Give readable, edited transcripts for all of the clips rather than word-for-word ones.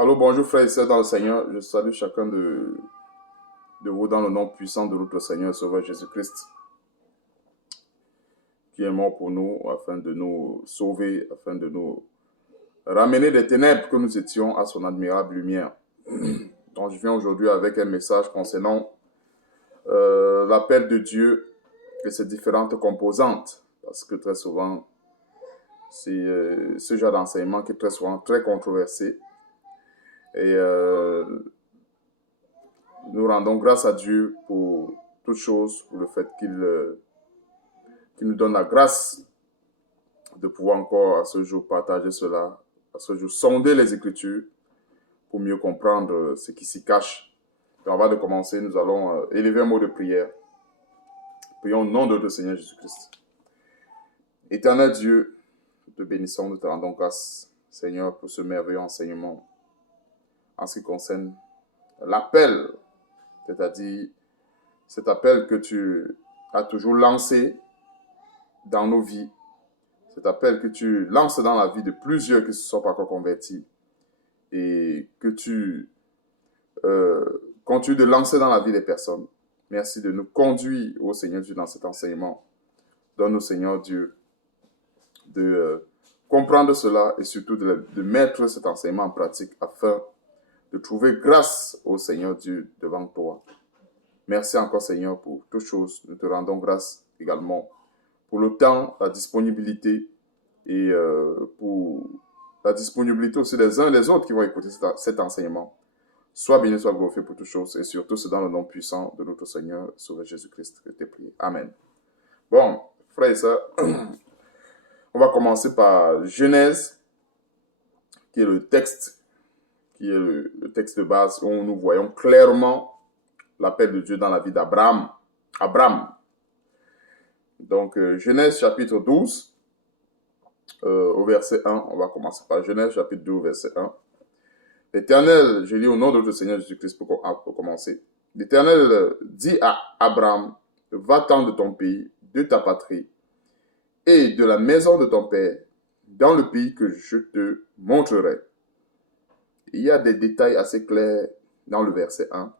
Allô, bonjour frères et sœurs dans le Seigneur. Je salue chacun de vous dans le nom puissant de notre Seigneur et Sauveur Jésus-Christ, qui est mort pour nous afin de nous sauver, afin de nous ramener des ténèbres que nous étions à son admirable lumière. Donc je viens aujourd'hui avec un message concernant l'appel de Dieu et ses différentes composantes, parce que très souvent, c'est ce genre d'enseignement qui est très souvent très controversé. Et nous rendons grâce à Dieu pour toutes choses, pour le fait qu'il nous donne la grâce de pouvoir encore à ce jour partager cela, à ce jour sonder les Écritures pour mieux comprendre ce qui s'y cache. Et avant de commencer, nous allons élever un mot de prière. Prions au nom de notre Seigneur Jésus-Christ. Éternel Dieu, nous te bénissons, nous te rendons grâce, Seigneur, pour ce merveilleux enseignement en ce qui concerne l'appel, c'est-à-dire cet appel que tu as toujours lancé dans nos vies, cet appel que tu lances dans la vie de plusieurs qui ne se sont pas encore convertis et que tu continues de lancer dans la vie des personnes. Merci de nous conduire, ô Seigneur Dieu, dans cet enseignement. Donne-nous, Seigneur Dieu, de comprendre cela et surtout de mettre cet enseignement en pratique afin de trouver grâce au Seigneur Dieu devant toi. Merci encore, Seigneur, pour toutes choses. Nous te rendons grâce également pour le temps, la disponibilité et pour la disponibilité aussi des uns et des autres qui vont écouter cet enseignement. Sois béni, sois glorifié pour toutes choses et surtout c'est dans le nom puissant de notre Seigneur, Sauveur Jésus-Christ que je t'ai prié. Amen. Bon, frères et sœurs, on va commencer par Genèse, qui est le texte, le texte de base où nous voyons clairement l'appel de Dieu dans la vie d'Abraham. Donc, Genèse chapitre 12, au verset 1, on va commencer par Genèse chapitre 12, verset 1. L'Éternel, je lis au nom de notre Seigneur Jésus-Christ pour commencer. L'Éternel dit à Abraham, va-t'en de ton pays, de ta patrie, et de la maison de ton père, dans le pays que je te montrerai. Il y a des détails assez clairs dans le verset 1.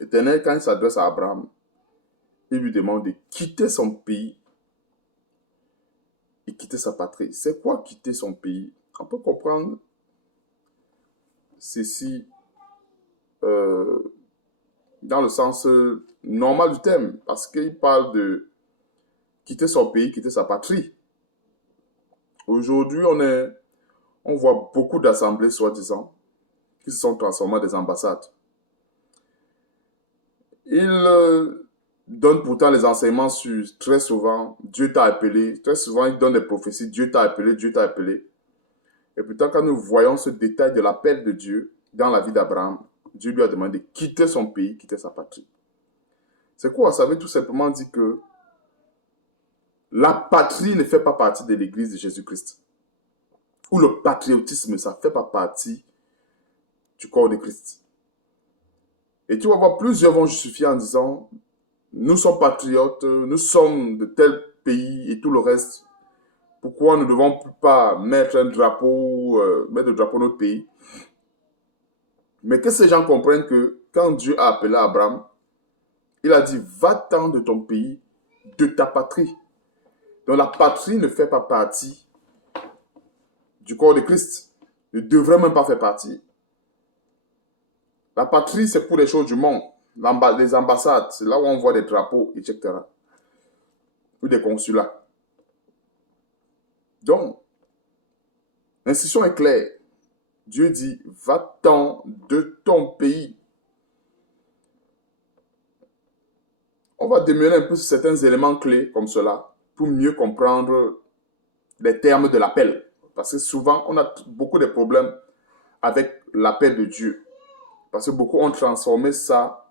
L'Éternel, quand il s'adresse à Abraham, il lui demande de quitter son pays et quitter sa patrie. C'est quoi quitter son pays? On peut comprendre ceci dans le sens normal du terme, parce qu'il parle de quitter son pays, quitter sa patrie. Aujourd'hui, on voit beaucoup d'assemblées, soi-disant, qui se sont transformées en des ambassades. Ils donnent pourtant les enseignements sur, très souvent, Dieu t'a appelé. Très souvent, ils donnent des prophéties, Dieu t'a appelé, Dieu t'a appelé. Et pourtant, quand nous voyons ce détail de l'appel de Dieu dans la vie d'Abraham, Dieu lui a demandé de quitter son pays, quitter sa patrie. C'est quoi? Ça veut tout simplement dire que la patrie ne fait pas partie de l'église de Jésus-Christ. Ou le patriotisme, ça ne fait pas partie du corps de Christ. Et tu vas voir, plusieurs vont justifier en disant, nous sommes patriotes, nous sommes de tel pays et tout le reste. Pourquoi nous ne devons pas mettre un drapeau, mettre le drapeau de notre pays? Mais que ces gens comprennent que quand Dieu a appelé Abraham, il a dit, va-t'en de ton pays, de ta patrie. Donc la patrie ne fait pas partie du corps de Christ. Ne devrait même pas faire partie. La patrie, c'est pour les choses du monde. Les ambassades, c'est là où on voit des drapeaux, etc. Ou des consulats. Donc, l'instruction est claire. Dieu dit, va-t'en de ton pays. On va démêler un peu certains éléments clés comme cela pour mieux comprendre les termes de l'appel. Parce que souvent, on a beaucoup de problèmes avec l'appel de Dieu. Parce que beaucoup ont transformé ça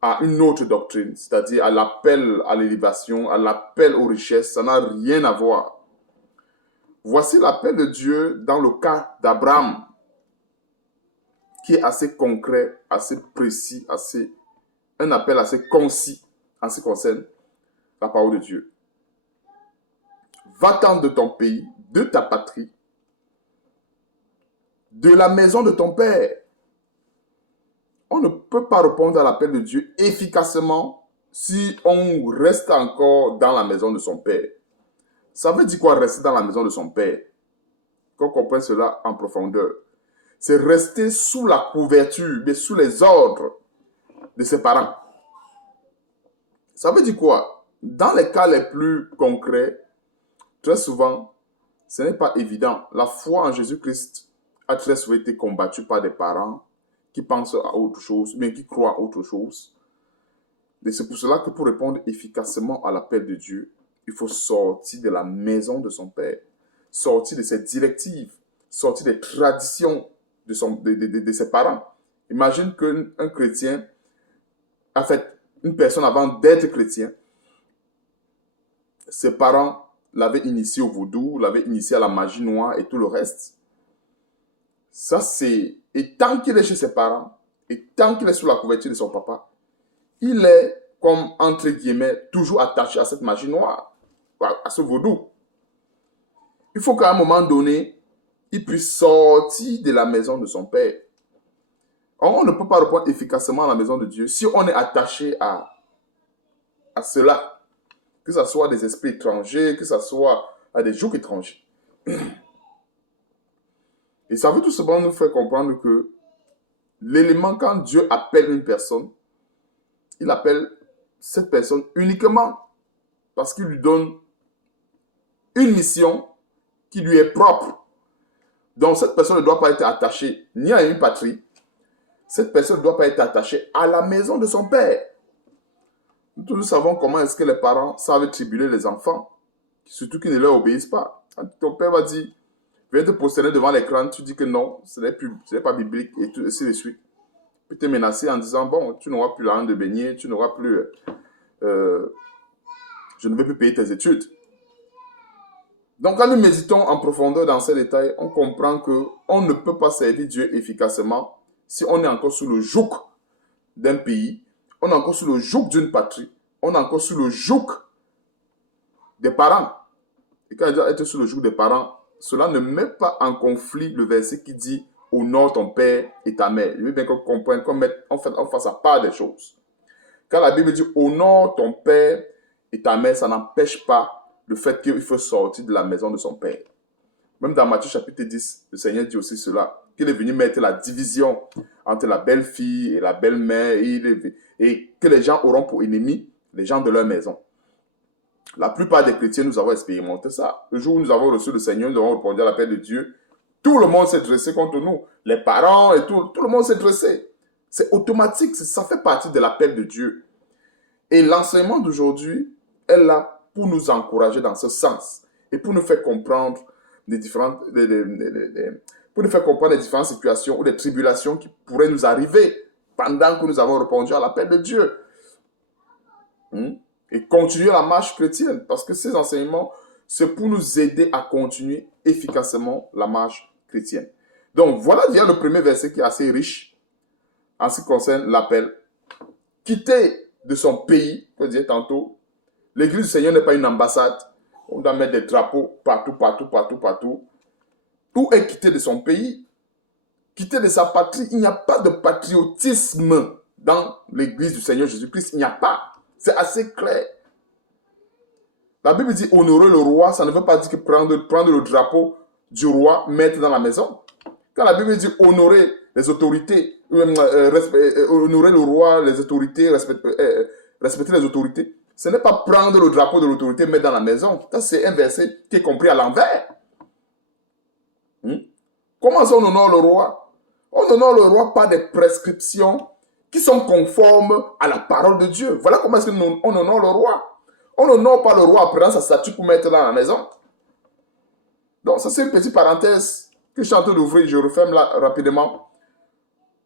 à une autre doctrine, c'est-à-dire à l'appel à l'élévation, à l'appel aux richesses. Ça n'a rien à voir. Voici l'appel de Dieu dans le cas d'Abraham, qui est assez concret, assez précis, un appel assez concis en ce qui concerne la parole de Dieu. Va-t'en de ton pays, de ta patrie, de la maison de ton père. On ne peut pas répondre à l'appel de Dieu efficacement si on reste encore dans la maison de son père. Ça veut dire quoi, rester dans la maison de son père? Qu'on comprenne cela en profondeur. C'est rester sous la couverture, mais sous les ordres de ses parents. Ça veut dire quoi? Dans les cas les plus concrets, très souvent, ce n'est pas évident. La foi en Jésus-Christ a très souvent été combattue par des parents qui pensent à autre chose, mais qui croient à autre chose. Et c'est pour cela que pour répondre efficacement à l'appel de Dieu, il faut sortir de la maison de son père, sortir de ses directives, sortir des traditions de ses parents. Imagine qu'un chrétien, en fait, une personne avant d'être chrétien, ses parents l'avaient initié au vaudou, l'avaient initié à la magie noire et tout le reste. Ça, c'est... Et tant qu'il est chez ses parents, et tant qu'il est sous la couverture de son papa, il est, comme, entre guillemets, toujours attaché à cette magie noire, à ce vaudou. Il faut qu'à un moment donné, il puisse sortir de la maison de son père. On ne peut pas répondre efficacement à la maison de Dieu si on est attaché à cela. Que ce soit des esprits étrangers, que ce soit à des jougs étrangers. Et ça veut tout simplement nous faire comprendre que l'élément, quand Dieu appelle une personne, il appelle cette personne uniquement parce qu'il lui donne une mission qui lui est propre. Donc cette personne ne doit pas être attachée ni à une patrie. Cette personne ne doit pas être attachée à la maison de son père. Nous savons comment est-ce que les parents savent tribuler les enfants, surtout qu'ils ne leur obéissent pas. Quand ton père va dire, viens te prosterner devant l'écran, tu dis que non, ce n'est pas biblique, et ainsi de suite. Puis te menacer en disant, bon, tu n'auras plus l'argent de baigner, tu n'auras plus... je ne vais plus payer tes études. Donc, quand nous méditons en profondeur dans ces détails, on comprend qu'on ne peut pas servir Dieu efficacement si on est encore sous le joug d'un pays, on est encore sous le joug d'une patrie, on est encore sous le joug des parents. Et quand il dit être sous le joug des parents, cela ne met pas en conflit le verset qui dit « Honore ton père et ta mère ». Je veux bien qu'on comprenne, qu'on fasse à part des choses. Quand la Bible dit « Honore ton père et ta mère », ça n'empêche pas le fait qu'il faut sortir de la maison de son père. Même dans Matthieu chapitre 10, le Seigneur dit aussi cela, qu'il est venu mettre la division entre la belle-fille et la belle-mère et que les gens auront pour ennemis les gens de leur maison. La plupart des chrétiens, nous avons expérimenté ça. Le jour où nous avons reçu le Seigneur, nous avons répondu à l'appel de Dieu. Tout le monde s'est dressé contre nous. Les parents et tout le monde s'est dressé. C'est automatique, ça fait partie de l'appel de Dieu. Et l'enseignement d'aujourd'hui est là pour nous encourager dans ce sens et pour nous faire comprendre les différentes situations ou des tribulations qui pourraient nous arriver pendant que nous avons répondu à l'appel de Dieu. Et continuer la marche chrétienne, parce que ces enseignements, c'est pour nous aider à continuer efficacement la marche chrétienne. Donc, voilà déjà le premier verset qui est assez riche en ce qui concerne l'appel. Quitter de son pays, je disais tantôt, l'église du Seigneur n'est pas une ambassade. On doit mettre des drapeaux partout. Où est quitter de son pays? Quitter de sa patrie. Il n'y a pas de patriotisme dans l'église du Seigneur Jésus-Christ. Il n'y a pas. C'est assez clair. La Bible dit honorer le roi, ça ne veut pas dire que prendre le drapeau du roi, mettre dans la maison. Quand la Bible dit honorer les autorités, honorer le roi, les autorités, respecter les autorités, ce n'est pas prendre le drapeau de l'autorité, mettre dans la maison. Ça, c'est un verset qui est compris à l'envers. Comment ça on honore le roi? On honore le roi par des prescriptions qui sont conformes à la parole de Dieu. Voilà comment est-ce qu'on honore le roi. On n'honore pas le roi en prenant sa statue pour mettre dans la maison. Donc, ça c'est une petite parenthèse que je suis en train d'ouvrir. Je referme là rapidement.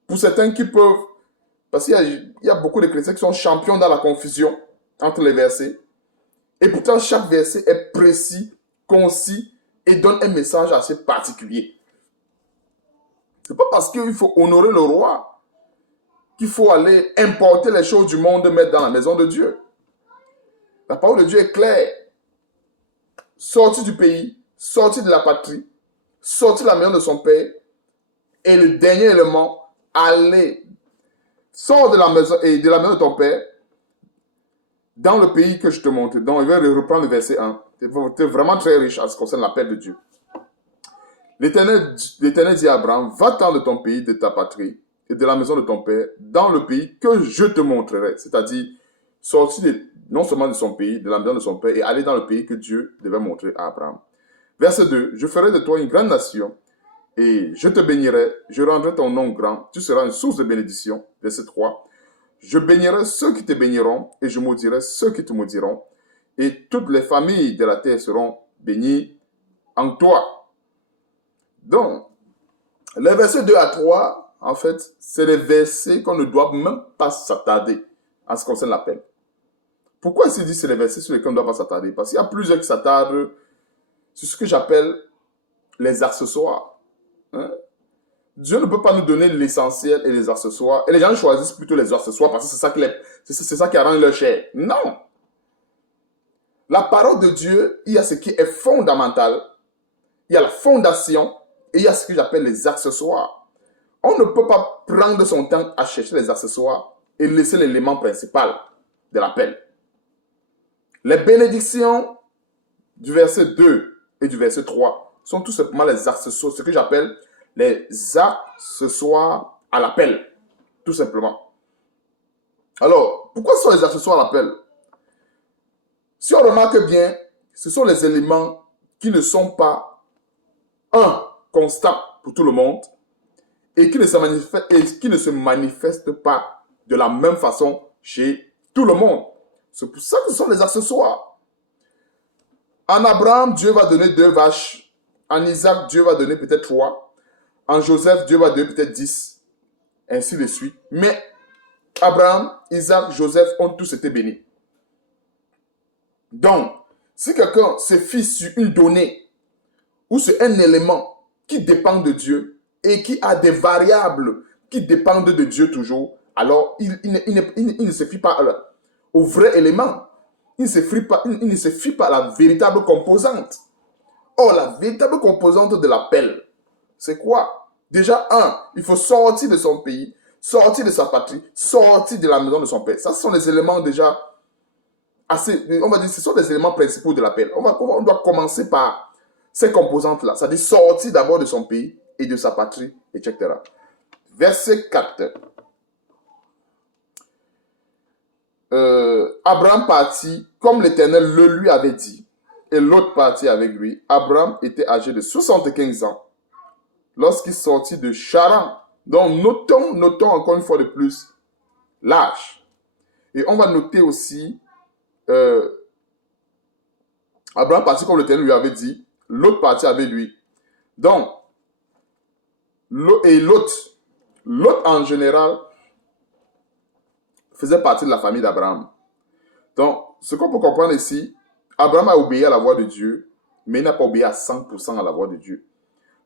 Pour certains qui peuvent... Parce qu'il y a beaucoup de chrétiens qui sont champions dans la confusion entre les versets. Et pourtant, chaque verset est précis, concis et donne un message assez particulier. C'est pas parce qu'il faut honorer le roi qu'il faut aller importer les choses du monde et mettre dans la maison de Dieu. La parole de Dieu est claire. Sortir du pays, sortir de la patrie, sortir de la maison de son père, Et le dernier élément, allez, sors de la maison et de la maison de ton père dans le pays que je te montre. Donc, il va reprendre le verset 1. Tu es vraiment très riche en ce qui concerne l'appel de Dieu. L'Éternel dit à Abraham, va-t'en de ton pays, de ta patrie et de la maison de ton père dans le pays que je te montrerai. C'est-à-dire, sortir non seulement de son pays, de la maison de son père et aller dans le pays que Dieu devait montrer à Abraham. Verset 2, je ferai de toi une grande nation et je te bénirai, je rendrai ton nom grand, tu seras une source de bénédiction. Verset 3, je bénirai ceux qui te béniront et je maudirai ceux qui te maudiront et toutes les familles de la terre seront bénies en toi. Donc, les versets 2 à 3, en fait, c'est les versets qu'on ne doit même pas s'attarder en ce qui concerne l'appel. Pourquoi il se dit que c'est les versets sur lesquels on ne doit pas s'attarder? Parce qu'il y a plusieurs qui s'attardent sur ce que j'appelle les accessoires. Hein? Dieu ne peut pas nous donner l'essentiel et les accessoires. Et les gens choisissent plutôt les accessoires parce que c'est ça qui arrange leur chair. Non! La parole de Dieu, il y a ce qui est fondamental, il y a la fondation, et il y a ce que j'appelle les accessoires. On ne peut pas prendre son temps à chercher les accessoires et laisser l'élément principal de l'appel. Les bénédictions du verset 2 et du verset 3 sont tout simplement les accessoires, ce que j'appelle les accessoires à l'appel, tout simplement. Alors, pourquoi ce sont les accessoires à l'appel? Si on remarque bien, ce sont les éléments qui ne sont pas constant pour tout le monde et qui ne se manifeste pas de la même façon chez tout le monde. C'est pour ça que ce sont les accessoires. En Abraham, Dieu va donner 2 vaches. En Isaac, Dieu va donner peut-être 3. En Joseph, Dieu va donner peut-être 10. Ainsi de suite. Mais Abraham, Isaac, Joseph ont tous été bénis. Donc, si quelqu'un se fie sur une donnée ou sur un élément qui dépend de Dieu et qui a des variables qui dépendent de Dieu toujours, alors il ne se fie pas au vrai élément. Il ne se fie pas à la véritable composante. Or, la véritable composante de l'appel, c'est quoi? Déjà, il faut sortir de son pays, sortir de sa patrie, sortir de la maison de son père. Ça, ce sont les éléments déjà assez, on va dire, ce sont les éléments principaux de l'appel. On doit commencer par ces composantes-là, c'est-à-dire sortir d'abord de son pays et de sa patrie, etc. Verset 4. Abraham partit comme l'Éternel le lui avait dit, et l'autre partit avec lui. Abraham était âgé de 75 ans lorsqu'il sortit de Charan. Donc, notons encore une fois de plus l'âge. Et on va noter aussi, Abraham partit comme l'Éternel lui avait dit, l'autre partit avec lui. Donc, l'autre en général faisait partie de la famille d'Abraham. Donc, ce qu'on peut comprendre ici, Abraham a obéi à la voix de Dieu, mais il n'a pas obéi à 100% à la voix de Dieu.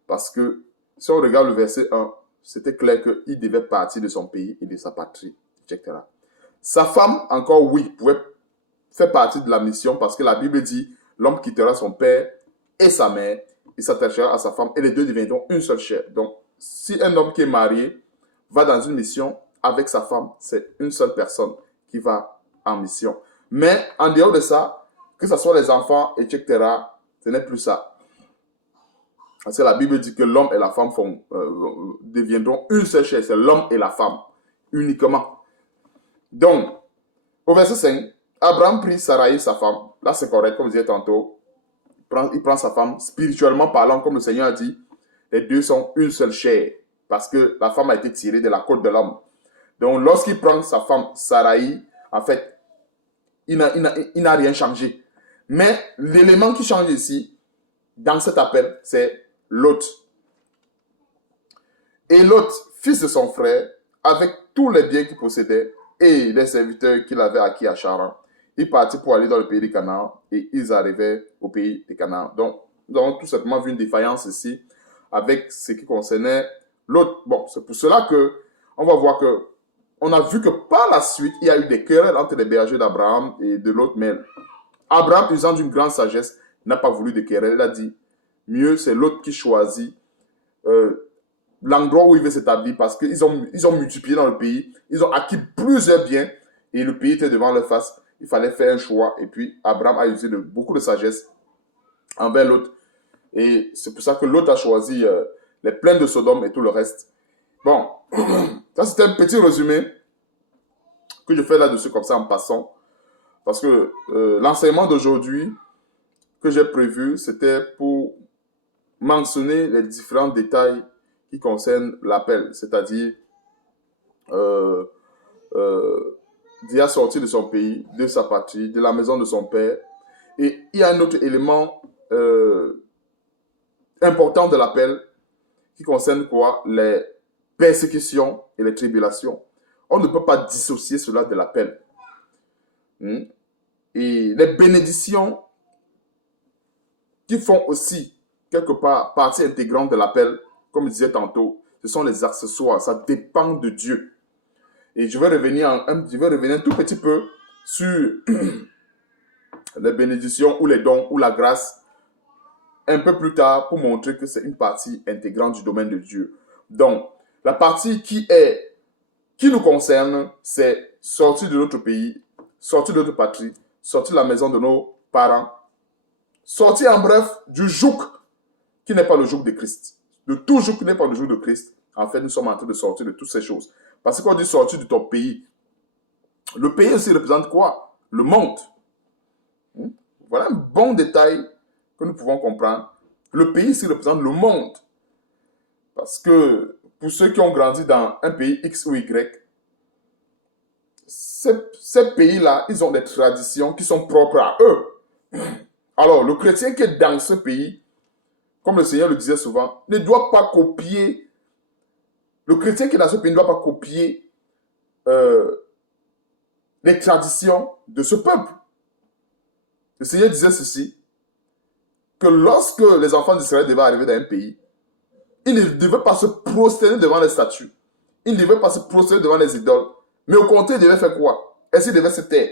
Parce que, si on regarde le verset 1, c'était clair qu'il devait partir de son pays et de sa patrie, etc. Sa femme, encore oui, pouvait faire partie de la mission parce que la Bible dit, l'homme quittera son père et sa mère, il s'attachera à sa femme et les deux deviendront une seule chair. Donc, si un homme qui est marié va dans une mission avec sa femme, c'est une seule personne qui va en mission. Mais en dehors de ça, que ce soit les enfants, etc., ce n'est plus ça. Parce que la Bible dit que l'homme et la femme deviendront une seule chair. C'est l'homme et la femme, uniquement. Donc, au verset 5, Abraham prit Sarai, sa femme. Là, c'est correct, comme je disais tantôt. Il prend sa femme, spirituellement parlant, comme le Seigneur a dit. Les deux sont une seule chair. Parce que la femme a été tirée de la côte de l'homme. Donc, lorsqu'il prend sa femme, Sarai, en fait, il n'a rien changé. Mais l'élément qui change ici, dans cet appel, c'est Lot. Et Lot, fils de son frère, avec tous les biens qu'il possédait et les serviteurs qu'il avait acquis à Charan, il partit pour aller dans le pays de Canaan et ils arrivaient au pays de Canaan. Donc, nous avons tout simplement vu une défaillance ici avec ce qui concernait Lot. Bon, c'est pour cela que on va voir que on a vu que par la suite, il y a eu des querelles entre les bergers d'Abraham et de Lot. Mais Abraham, usant d'une grande sagesse, n'a pas voulu de querelle. Il a dit, mieux c'est Lot qui choisit l'endroit où il veut s'établir parce qu'ils ils ont multiplié dans le pays, ils ont acquis plusieurs biens et le pays était devant leur face. Il fallait faire un choix et puis Abraham a usé de beaucoup de sagesse envers l'autre et c'est pour ça que l'autre a choisi les plaines de Sodome et tout le reste. Bon, ça c'était un petit résumé que je fais là-dessus comme ça en passant parce que l'enseignement d'aujourd'hui que j'ai prévu c'était pour mentionner les différents détails qui concernent l'appel, c'est-à-dire d'y a sorti de son pays, de sa patrie, de la maison de son père. Et il y a un autre élément important de l'appel qui concerne quoi? Les persécutions et les tribulations. On ne peut pas dissocier cela de l'appel. Et les bénédictions qui font aussi quelque part partie intégrante de l'appel, comme je disais tantôt, ce sont les accessoires, ça dépend de Dieu. Et je vais revenir un tout petit peu sur les bénédictions ou les dons ou la grâce un peu plus tard pour montrer que c'est une partie intégrante du domaine de Dieu. Donc, la partie qui nous concerne, c'est sortir de notre pays, sortir de notre patrie, sortir de la maison de nos parents, sortir en bref du joug qui n'est pas le joug de Christ. De tout joug qui n'est pas le joug de Christ. En fait, nous sommes en train de sortir de toutes ces choses. Parce que quand on dit sortir de ton pays, le pays aussi représente quoi? Le monde. Voilà un bon détail que nous pouvons comprendre. Le pays ici représente le monde. Parce que pour ceux qui ont grandi dans un pays X ou Y, ces pays-là, ils ont des traditions qui sont propres à eux. Alors, le chrétien qui est dans ce pays, comme le Seigneur le disait souvent, ne doit pas copier. Le chrétien qui est dans ce pays ne doit pas copier les traditions de ce peuple. Le Seigneur disait ceci, que lorsque les enfants d'Israël devaient arriver dans un pays, ils ne devaient pas se prosterner devant les statues. Ils ne devaient pas se prosterner devant les idoles. Mais au contraire, ils devaient faire quoi? Est-ce qu'ils devaient se taire?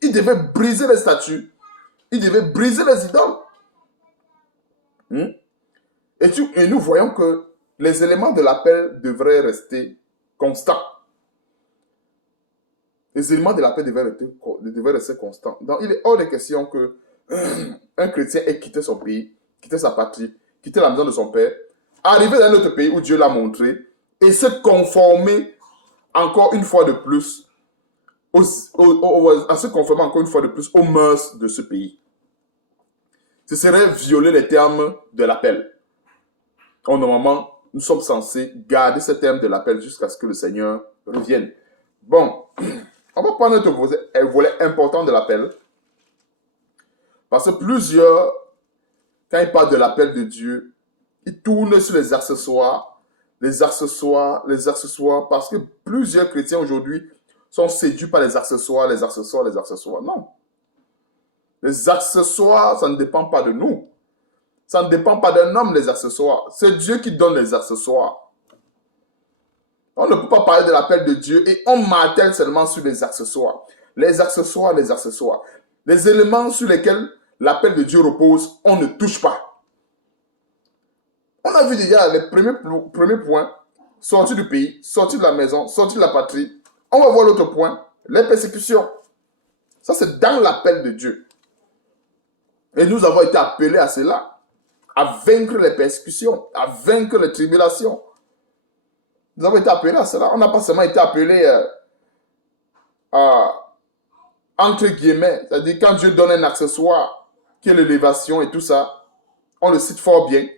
Ils devaient briser les statues. Ils devaient briser les idoles. Et nous voyons que les éléments de l'appel devraient rester constants. Les éléments de l'appel devraient rester constants. Donc, il est hors de question que un chrétien ait quitté son pays, quitté sa patrie, quitté la maison de son père, arriver dans un autre pays où Dieu l'a montré et se conformer encore une fois de plus aux mœurs de ce pays. Ce serait violer les termes de l'appel. Normalement, nous sommes censés garder ces termes de l'appel jusqu'à ce que le Seigneur revienne. Bon, on va prendre un volet important de l'appel. Parce que plusieurs, quand ils parlent de l'appel de Dieu, ils tournent sur les accessoires, parce que plusieurs chrétiens aujourd'hui sont séduits par les accessoires. Non. Les accessoires, ça ne dépend pas de nous. Ça ne dépend pas d'un homme, les accessoires. C'est Dieu qui donne les accessoires. On ne peut pas parler de l'appel de Dieu et on martèle seulement sur les accessoires. Les accessoires. Les éléments sur lesquels l'appel de Dieu repose, on ne touche pas. On a vu déjà les premiers points, sortir du pays, sortir de la maison, sortir de la patrie. On va voir l'autre point, les persécutions. Ça, c'est dans l'appel de Dieu. Et nous avons été appelés à cela, à vaincre les persécutions, à vaincre les tribulations. Nous avons été appelés à cela. On n'a pas seulement été appelés à, entre guillemets, c'est-à-dire quand Dieu donne un accessoire, qui est l'élévation et tout ça, on le cite fort bien.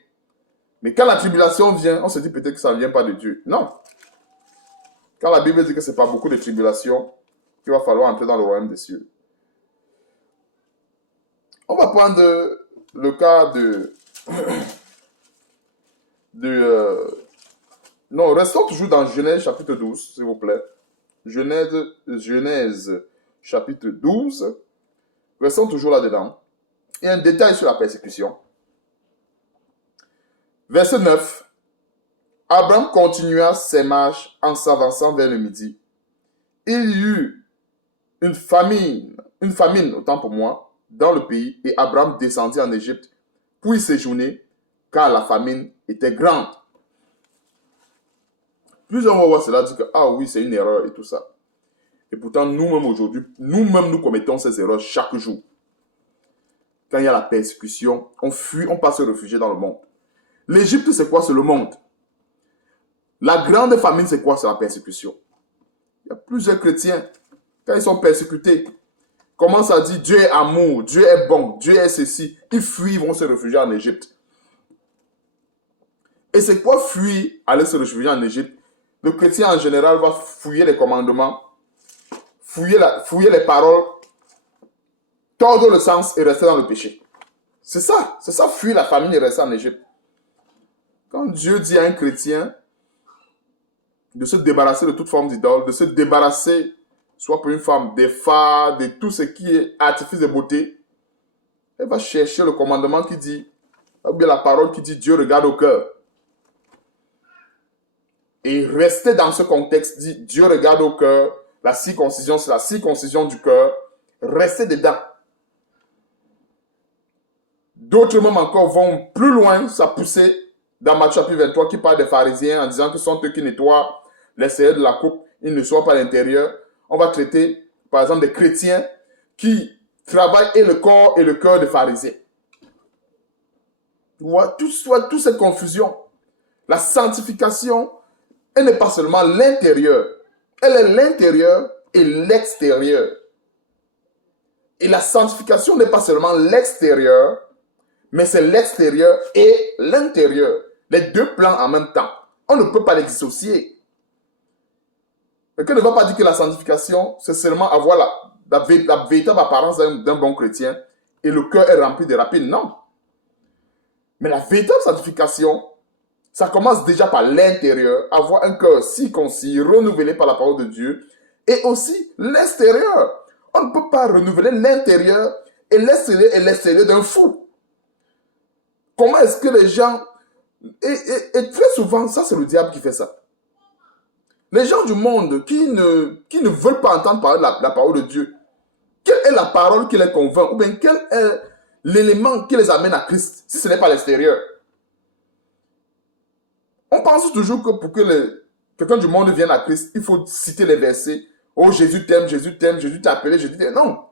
Mais quand la tribulation vient, on se dit peut-être que ça ne vient pas de Dieu. Non. Quand la Bible dit que ce n'est pas beaucoup de tribulation, qu'il va falloir entrer dans le royaume des cieux. On va prendre le cas non, restons toujours dans Genèse chapitre 12, s'il vous plaît. Genèse chapitre 12. Restons toujours là-dedans. Il y a un détail sur la persécution. Verset 9. Abraham continua ses marches en s'avançant vers le midi. Il y eut une famine, autant pour moi, dans le pays, et Abraham descendit en Égypte pour y séjourner, car la famine était grande. Plusieurs vont voir cela, dire que, ah oui, c'est une erreur et tout ça. Et pourtant, nous-mêmes aujourd'hui, nous-mêmes, nous commettons ces erreurs chaque jour. Quand il y a la persécution, on fuit, on passe se réfugier dans le monde. L'Égypte, c'est quoi? C'est le monde. La grande famine, c'est quoi? C'est la persécution. Il y a plusieurs chrétiens, quand ils sont persécutés, commencent à dire Dieu est amour, Dieu est bon, Dieu est ceci. Ils fuient, ils vont se réfugier en Égypte. Et c'est quoi fuir, aller se réfugier en Égypte? Le chrétien en général va fouiller les commandements, fouiller les paroles, tordre le sens et rester dans le péché. C'est ça, fuir la famine et rester en Égypte. Quand Dieu dit à un chrétien de se débarrasser de toute forme d'idole, de se débarrasser, soit pour une femme, des phares, de tout ce qui est artifice de beauté, elle va chercher le commandement qui dit, ou bien la parole qui dit Dieu regarde au cœur. Et rester dans ce contexte dit Dieu regarde au cœur, la circoncision, c'est la circoncision du cœur, rester dedans. D'autres même encore vont plus loin, ça pousser dans Matthieu chapitre 23 qui parle des pharisiens en disant que ce sont eux qui nettoient l'extérieur de la coupe, ils ne nettoient pas l'intérieur. On va traiter par exemple des chrétiens qui travaillent et le corps et le cœur des pharisiens. Tu vois, toute cette confusion. La sanctification, elle n'est pas seulement l'intérieur, elle est l'intérieur et l'extérieur. Et la sanctification n'est pas seulement l'extérieur, mais c'est l'extérieur et l'intérieur. Les deux plans en même temps. On ne peut pas les dissocier. Quelqu'un ne va pas dire que la sanctification, c'est seulement avoir la véritable apparence d'un bon chrétien et le cœur est rempli de rapines. Non. Mais la véritable sanctification, ça commence déjà par l'intérieur, avoir un cœur circoncis, renouvelé par la parole de Dieu, et aussi l'extérieur. On ne peut pas renouveler l'intérieur et l'extérieur d'un fou. Comment est-ce que les gens... Et très souvent, ça c'est le diable qui fait ça. Les gens du monde qui ne veulent pas entendre parler de la parole de Dieu, quelle est la parole qui les convainc? Ou bien quel est l'élément qui les amène à Christ, si ce n'est pas l'extérieur? On pense toujours que pour que quelqu'un du monde vienne à Christ, il faut citer les versets. Oh, Jésus t'aime, Jésus t'a appelé, Jésus t'aime. Non.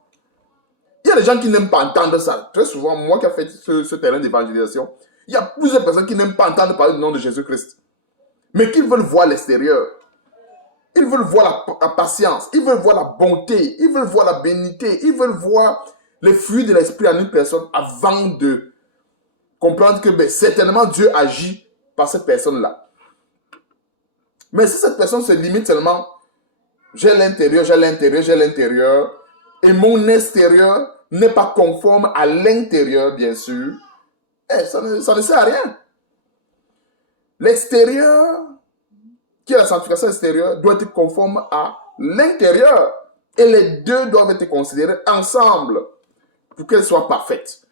Il y a des gens qui n'aiment pas entendre ça. Très souvent, moi qui ai fait ce terrain d'évangélisation, il y a plusieurs personnes qui n'aiment pas entendre parler du nom de Jésus-Christ. Mais qui veulent voir l'extérieur. Ils veulent voir la patience, ils veulent voir la bonté, ils veulent voir la bénité, ils veulent voir les fruits de l'esprit en une personne avant de comprendre que certainement Dieu agit par cette personne-là. Mais si cette personne se limite seulement, j'ai l'intérieur, et mon extérieur n'est pas conforme à l'intérieur, bien sûr, ça ne sert à rien. L'extérieur, qui est la sanctification extérieure, doit être conforme à l'intérieur. Et les deux doivent être considérés ensemble pour qu'elles soient parfaites.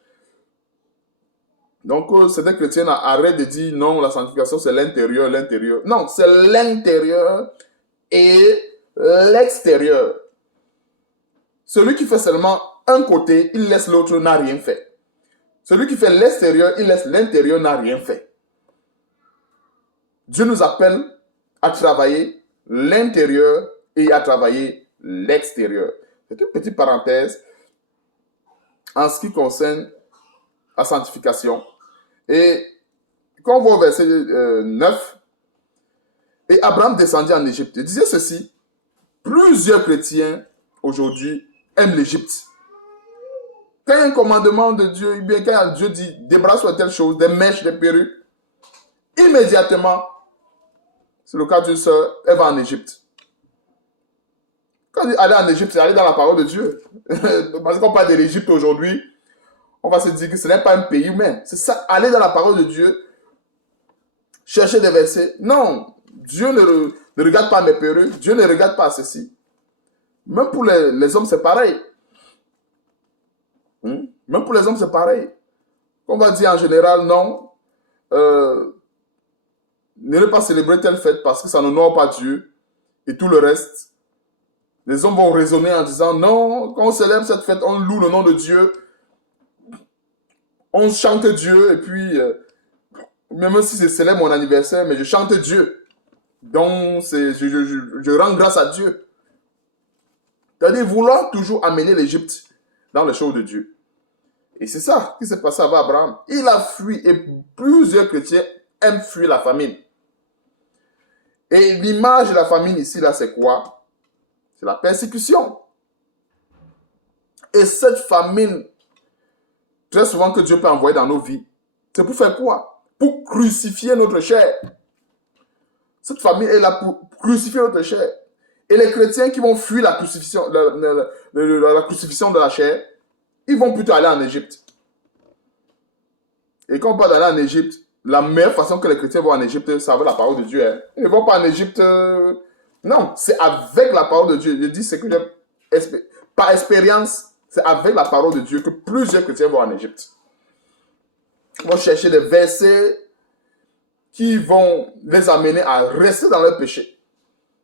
Donc, certains chrétiens arrêtent de dire non, la sanctification c'est l'intérieur. Non, c'est l'intérieur et l'extérieur. Celui qui fait seulement un côté, il laisse l'autre, n'a rien fait. Celui qui fait l'extérieur, il laisse l'intérieur, n'a rien fait. Dieu nous appelle à travailler l'intérieur et à travailler l'extérieur. C'est une petite parenthèse en ce qui concerne la sanctification. Et quand on voit au verset 9, et Abraham descendit en Égypte. Il disait ceci, plusieurs chrétiens aujourd'hui aiment l'Égypte. Quand il y a un commandement de Dieu, bien quand Dieu dit débarrasse-toi de telle chose, des mèches, des perruques, immédiatement, c'est le cas d'une sœur, elle va en Égypte. Quand on dit aller en Égypte, c'est aller dans la parole de Dieu. Parce qu'on parle de l'Égypte aujourd'hui, on va se dire que ce n'est pas un pays humain. C'est ça, aller dans la parole de Dieu, chercher des versets. Non, Dieu ne regarde pas mes perruques, Dieu ne regarde pas ceci. Même pour les hommes, c'est pareil. Même pour les hommes, c'est pareil. On va dire en général, non, ne pas célébrer telle fête parce que ça n'honore pas Dieu et tout le reste. Les hommes vont raisonner en disant non, quand on célèbre cette fête, on loue le nom de Dieu, on chante Dieu et puis, même si c'est célèbre mon anniversaire, mais je chante Dieu. Donc, je rends grâce à Dieu. C'est-à-dire vouloir toujours amener l'Égypte dans les choses de Dieu. Et c'est ça qui s'est passé avec Abraham. Il a fui et plusieurs chrétiens aiment fuir la famine. Et l'image de la famine ici, là, c'est quoi? C'est la persécution. Et cette famine, très souvent que Dieu peut envoyer dans nos vies, c'est pour faire quoi? Pour crucifier notre chair. Cette famine est là pour crucifier notre chair. Et les chrétiens qui vont fuir la crucifixion, la crucifixion de la chair, ils vont plutôt aller en Égypte. Et quand on parle d'aller en Égypte, la meilleure façon que les chrétiens vont en Égypte, c'est avec la parole de Dieu. Hein. Ils ne vont pas en Égypte. Non, c'est avec la parole de Dieu. Je dis ce que j'ai par expérience, c'est avec la parole de Dieu que plusieurs chrétiens vont en Égypte. Ils vont chercher des versets qui vont les amener à rester dans leur péché,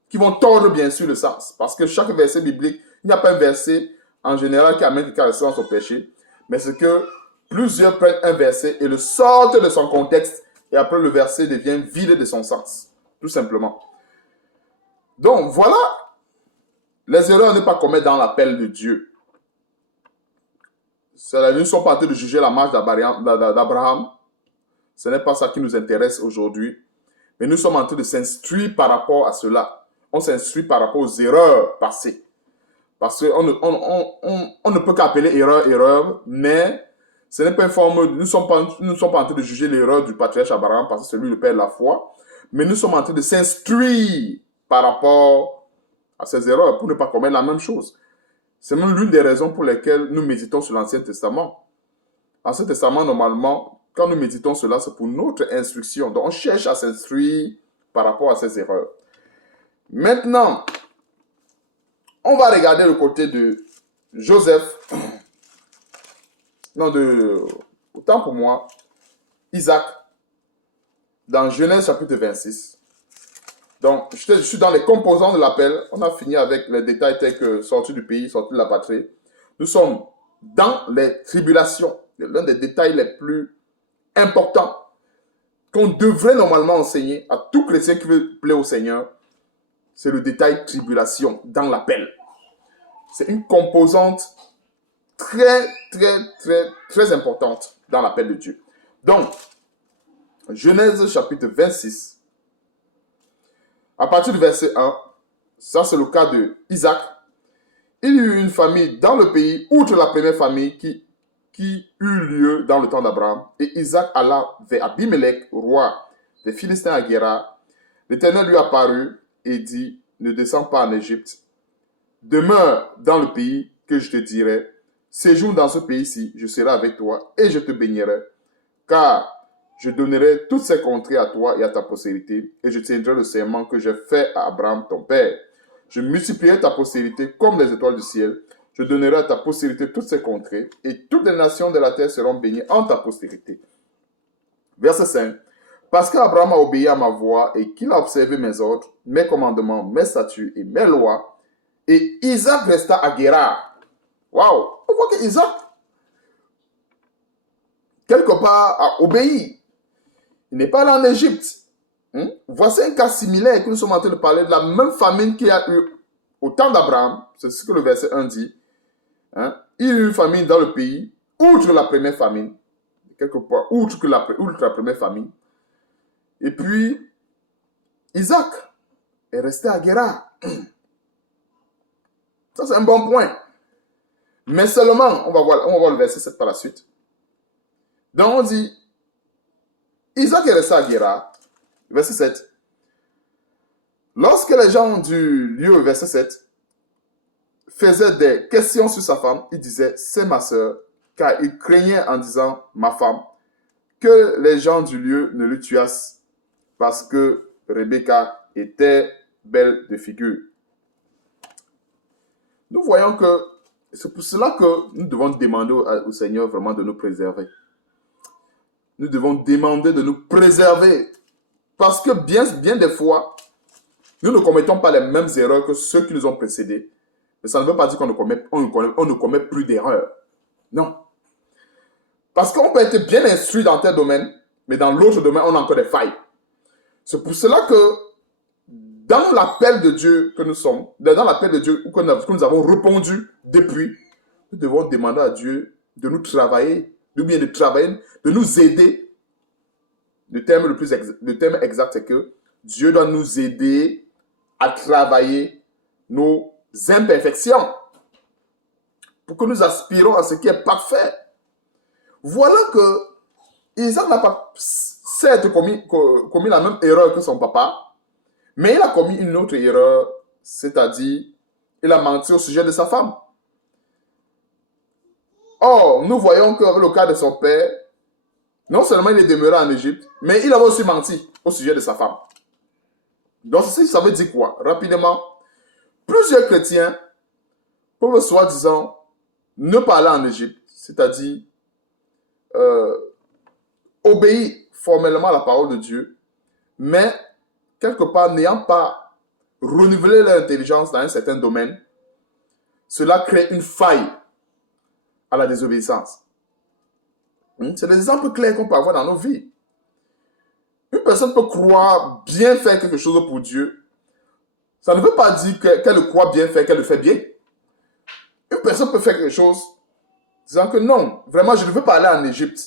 qui vont tordre bien sûr le sens. Parce que chaque verset biblique, il n'y a pas un verset en général qui amène quelqu'un à rester dans son péché, mais c'est que plusieurs prennent un verset et le sortent de son contexte et après le verset devient vide de son sens, tout simplement. Donc voilà les erreurs à ne pas commettre dans l'appel de Dieu. Nous ne sommes pas en train de juger la marche d'Abraham. Ce n'est pas ça qui nous intéresse aujourd'hui. Mais nous sommes en train de s'instruire par rapport à cela. On s'instruit par rapport aux erreurs passées. Parce qu'on ne peut qu'appeler erreur, mais ce n'est pas une forme. Nous ne sommes pas en train de juger l'erreur du patriarche Abraham parce que c'est lui le père de la foi. Mais nous sommes en train de s'instruire par rapport à ces erreurs pour ne pas commettre la même chose. C'est même l'une des raisons pour lesquelles nous méditons sur l'Ancien Testament. L'Ancien Testament, normalement, quand nous méditons cela, c'est pour notre instruction. Donc, on cherche à s'instruire par rapport à ces erreurs. Maintenant, on va regarder le côté de Joseph. Non, autant pour moi, Isaac, dans Genèse chapitre 26. Donc, je suis dans les composants de l'appel. On a fini avec les détails tels que sortir du pays, sortir de la patrie. Nous sommes dans les tribulations. L'un des détails les plus importants qu'on devrait normalement enseigner à tout chrétien qui veut plaire au Seigneur, c'est le détail tribulation dans l'appel. C'est une composante très, très, très, très importante dans l'appel de Dieu. Donc, Genèse chapitre 26, à partir du verset 1, ça c'est le cas de Isaac. Il y eut une famille dans le pays, outre la première famille qui eut lieu dans le temps d'Abraham. Et Isaac alla vers Abimelech, roi des Philistins à Guérar. L'Éternel lui apparut et dit, ne descends pas en Égypte. Demeure dans le pays que je te dirai. Séjourne dans ce pays-ci, je serai avec toi et je te bénirai. Car je donnerai toutes ces contrées à toi et à ta postérité, et je tiendrai le serment que j'ai fait à Abraham ton père. Je multiplierai ta postérité comme les étoiles du ciel. Je donnerai à ta postérité toutes ces contrées, et toutes les nations de la terre seront bénies en ta postérité. Verset 5. Parce qu'Abraham a obéi à ma voix et qu'il a observé mes ordres, mes commandements, mes statuts et mes lois, et Isaac resta à Guérar. Waouh! On voit que Isaac, quelque part, a obéi. Il n'est pas allé en Égypte. Voici un cas similaire que nous sommes en train de parler de la même famine qu'il y a eu au temps d'Abraham. C'est ce que le verset 1 dit. Il y a eu une famine dans le pays, outre la première famine. Quelque part, outre la première famine. Et puis, Isaac est resté à Guérar. Ça, c'est un bon point. Mais seulement, on va voir le verset 7 par la suite. Donc, on dit, Isaac est resté à Guérar. Verset 7. Lorsque les gens du lieu, verset 7, faisaient des questions sur sa femme, il disait, c'est ma sœur, car il craignait en disant, ma femme, que les gens du lieu ne le tuassent, parce que Rebecca était belle de figure. Nous voyons que c'est pour cela que nous devons demander au Seigneur vraiment de nous préserver. Nous devons demander de nous préserver. Parce que bien des fois, nous ne commettons pas les mêmes erreurs que ceux qui nous ont précédés. Mais ça ne veut pas dire qu'on ne commet plus d'erreurs. Non. Parce qu'on peut être bien instruit dans tel domaine, mais dans l'autre domaine, on a encore des failles. C'est pour cela que dans l'appel de Dieu que nous sommes, dans l'appel de Dieu que nous avons répondu depuis, nous devons demander à Dieu de nous travailler, de nous aider. Le terme exact, c'est que Dieu doit nous aider à travailler nos imperfections pour que nous aspirons à ce qui est parfait. Voilà que Isaac n'a pas certes commis la même erreur que son papa, mais il a commis une autre erreur, c'est-à-dire il a menti au sujet de sa femme. Or, nous voyons qu'avec le cas de son père, non seulement il est demeuré en Égypte, mais il avait aussi menti au sujet de sa femme. Donc, ça veut dire quoi? Rapidement, plusieurs chrétiens peuvent soi-disant ne pas aller en Égypte, c'est-à-dire obéir formellement à la parole de Dieu, mais quelque part n'ayant pas renouvelé leur intelligence dans un certain domaine, cela crée une faille à la désobéissance. C'est des exemples clairs qu'on peut avoir dans nos vies. Une personne peut croire bien faire quelque chose pour Dieu. Ça ne veut pas dire qu'elle croit bien faire, qu'elle le fait bien. Une personne peut faire quelque chose disant que non, vraiment, je ne veux pas aller en Égypte.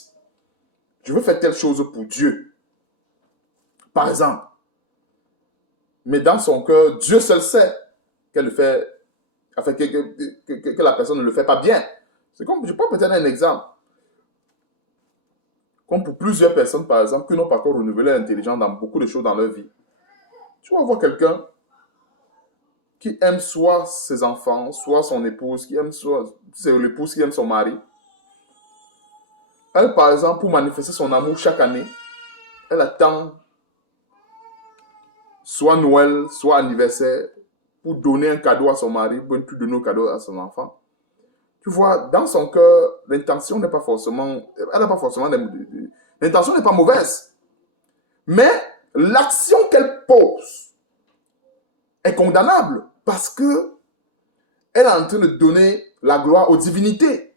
Je veux faire telle chose pour Dieu. Par exemple. Mais dans son cœur, Dieu seul sait qu'elle le fait, enfin, que la personne ne le fait pas bien. C'est comme, je peux peut-être un exemple. Comme pour plusieurs personnes, par exemple, qui n'ont pas encore renouvelé l'intelligence dans beaucoup de choses dans leur vie. Tu vas voir quelqu'un qui aime soit ses enfants, soit son épouse, c'est l'épouse qui aime son mari. Elle, par exemple, pour manifester son amour chaque année, elle attend soit Noël, soit anniversaire, pour donner un cadeau à son mari, pour donner un cadeau à son enfant. Tu vois, dans son cœur, l'intention n'est pas forcément... Elle n'a pas forcément... L'intention n'est pas mauvaise. Mais l'action qu'elle pose est condamnable parce que elle est en train de donner la gloire aux divinités.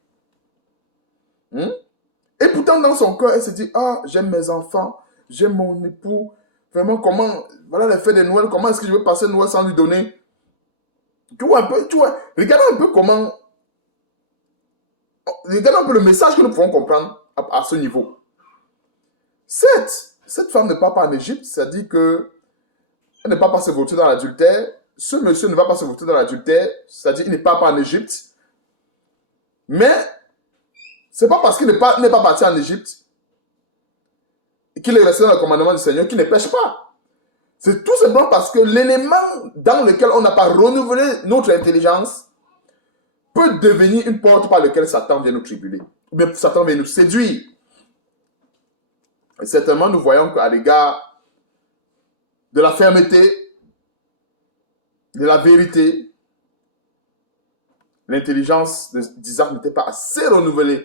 Et pourtant, dans son cœur, elle se dit, ah, j'aime mes enfants, j'aime mon époux. Vraiment, comment... Voilà les fêtes de Noël, comment est-ce que je vais passer Noël sans lui donner? Tu vois un peu, regardez un peu comment... Regardez un peu le message que nous pouvons comprendre à ce niveau. Cette femme ne part pas en Égypte, c'est-à-dire que elle ne va pas se vauter dans l'adultère. Ce monsieur ne va pas se vauter dans l'adultère, c'est-à-dire qu'il ne part pas en Égypte. Mais c'est pas parce qu'il n'est pas parti en Égypte qu'il est resté dans le commandement du Seigneur qu'il ne pêche pas. C'est tout simplement parce que l'élément dans lequel on n'a pas renouvelé notre intelligence peut devenir une porte par laquelle Satan vient nous tribuler. Ou bien Satan vient nous séduire. Et certainement, nous voyons qu'à l'égard de la fermeté, de la vérité, l'intelligence d'Isaac n'était pas assez renouvelée